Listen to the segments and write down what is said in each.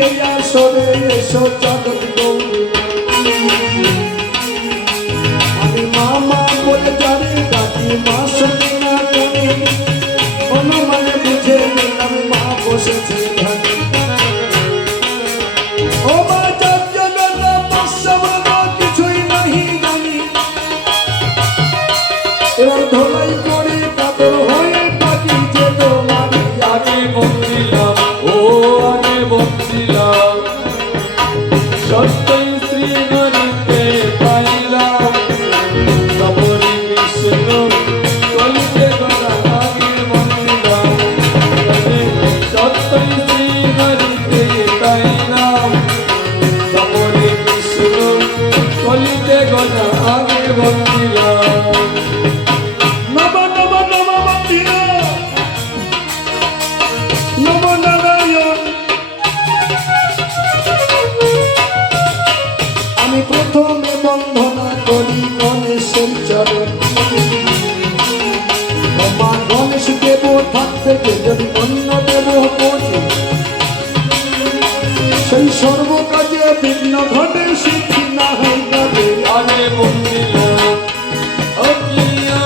এই আসরে এসো জগৎ গৌরী আমি মামা বলে জানি ডাকি মা শোনে না জানি অনুমানে বুঝে নিলাম মা বসেছে ধ্যানে ও মা জগন্নাথ পশ্চাৎ কিছুই নাহি জানি এবার ধোলাই করে কাতর হয়ে থাকি যে তোমার আগে বন্দিলাম ও আগে বন্দিলাম সত্যই শ্রীহরিতে পাইলাম তপরি বিষ্ণু কলিতে গলা আগে বন্দিলাম সত্যই শ্রীহরিতে পাইলাম তপরি বিষ্ণু কলিতে গলা আগে বন্দিলাম নব নব নব বন্দিয়া নব নারায়ণ আমি প্রথমে বন্দনা করি গণেশের চরণ মা গণেশ দেব থাকতে যদি অন্য দেব করি সেই সর্বকাজে বিঘ্ন ঘটে সিদ্ধি না হয় কাজে আগে বন্দিলাম অকিয়া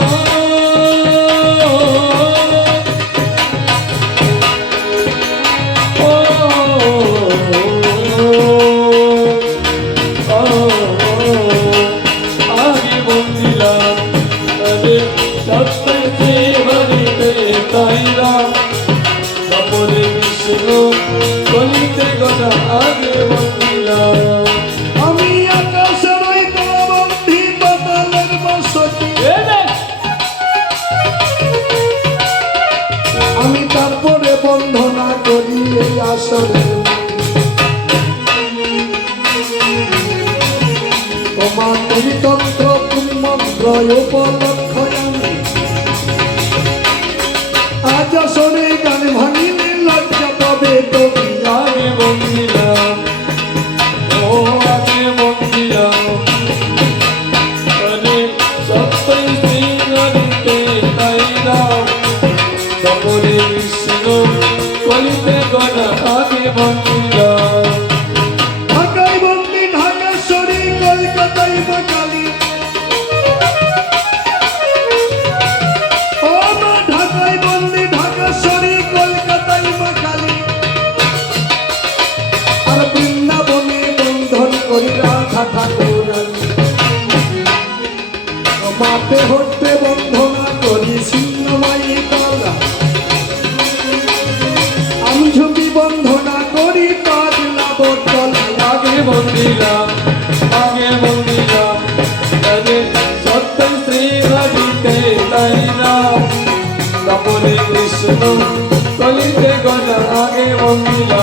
আগে বন্দিলাম সত্যই শ্রীহরিতে তাইরাম তপরে বিষ্ণু কলিতে গলা আগে বন্দিলাম আমি আকাশের ওই বন্ধি পাতালের বসতি আমি তারপরে বন্ধনা করি এই আসরে তোমার তুমি তন্ত্র তুমি মন্ত্র উপলক্ষ আমি আজ আসরে গান ভাঙিলে লজ্জা পাবে তুমি আগে বন্দিলাম ও আগে বন্দিলাম আরে সত্যই শ্রীহরিতে তাইরাম তপরে বিষ্ণু কলিতে গলা আগে বন্দিলাম ঢাকায় বন্দি ঢাকেশ্বরী কলকাতায় বাঙালি ও মা ঢাকায় বন্দি ঢাকেশ্বরী কলকাতায় বাঙালি আর বৃন্দাবনে বন্ধন করি রাধা ঠাকুর মাতে হতে বন্ধনা করি সিংহমায়ী কলা আমি ঝুঁকি বন্ধনা করি পাগলা বোতল আগে বন্দিলাম আরে সত্যই শ্রীহরিতে তাইরাম তপরে কৃষ্ণ কলিতে গলা আগে বন্দিলাম